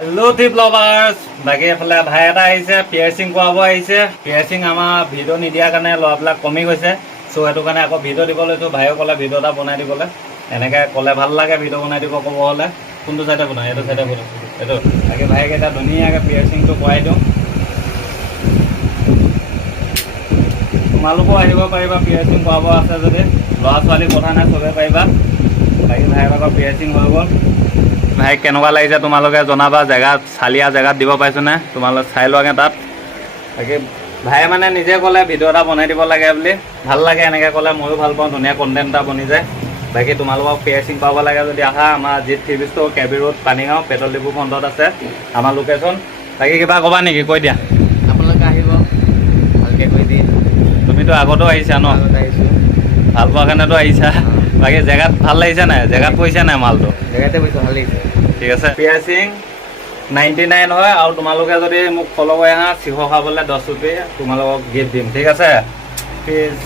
Hello' trip lovers, বাকী এফালে ভাই এটা আহিছে, পিয়াৰ্চিং কৰাব আহিছে। পিয়াৰ্চিং আমাৰ ভিডিঅ' নিদিয়াৰ কাৰণে ল'ৰাবিলাক কমি গৈছে, চ' সেইটো কাৰণে আকৌ ভিডিঅ' দিব লৈছোঁ। ভাইও ক'লে ভিডিঅ' এটা বনাই দিবলৈ, এনেকৈ ক'লে ভাল লাগে ভিডিঅ' বনাই দিব ক'ব হ'লে। কোনটো চাইডে বনায়? এইটো চাইডে বনায়, এইটো। বাকী ভাইক এটা ধুনীয়াকৈ পিয়াৰ্চিংটো কৰাই দিওঁ। তোমালোকেও আহিব পাৰিবা, পিয়াৰ্চিং কৰাব আছে যদি। ল'ৰা ছোৱালী কথা নাই, চবেই পাৰিবা। বাকী ভাইক আকৌ পিয়াৰ্চিং হৈ গ'ল। ভাইক কেনেকুৱা লাগিছে তোমালোকে জনাবা। জেগাত চালিয়া জেগাত দিব পাৰিছোঁনে তোমালোকে চাই লোৱাগৈ তাত। বাকী ভাই মানে নিজে ক'লে ভিডিঅ' এটা বনাই দিব লাগে বুলি, ভাল লাগে এনেকৈ ক'লে, ময়ো ভাল পাওঁ, ধুনীয়া কণ্টেণ্ট এটা বনি যায়। বাকী তোমালোকক পিয়াৰ্চিং কৰাব লাগে যদি আহা, আমাৰ জিত থ্ৰী ষ্ট'ৰ, কেবি ৰোড, পানীগাঁও, পেট্ৰল ডিপু ফ্ৰণ্টত আছে আমাৰ লোকেশ্যন। বাকী কিবা ক'বা নেকি? কৈ দিয়া। আপোনালোকে আহিব, ভালকৈ কৈ দিয়ে। তুমিতো আগতেও আহিছা ন? আগত আহিছোঁ, ভাল পোৱাৰ কাৰণেতো আহিছা। বাকী জেগাত ভাল লাগিছে নাই? জেগাত পৰিছে নাই মালটো? জেগাতে বহিছোঁ, ভাল লাগিছে। ঠিক আছে। পিয়াৰ্চিং 99 হয়, আৰু তোমালোকে যদি মোক ফ'ল' কৰি আহা, চিহৰ খাবলৈ 10 ৰুপি তোমালোকক গিফ্ট দিম। ঠিক আছে, প্লিজ।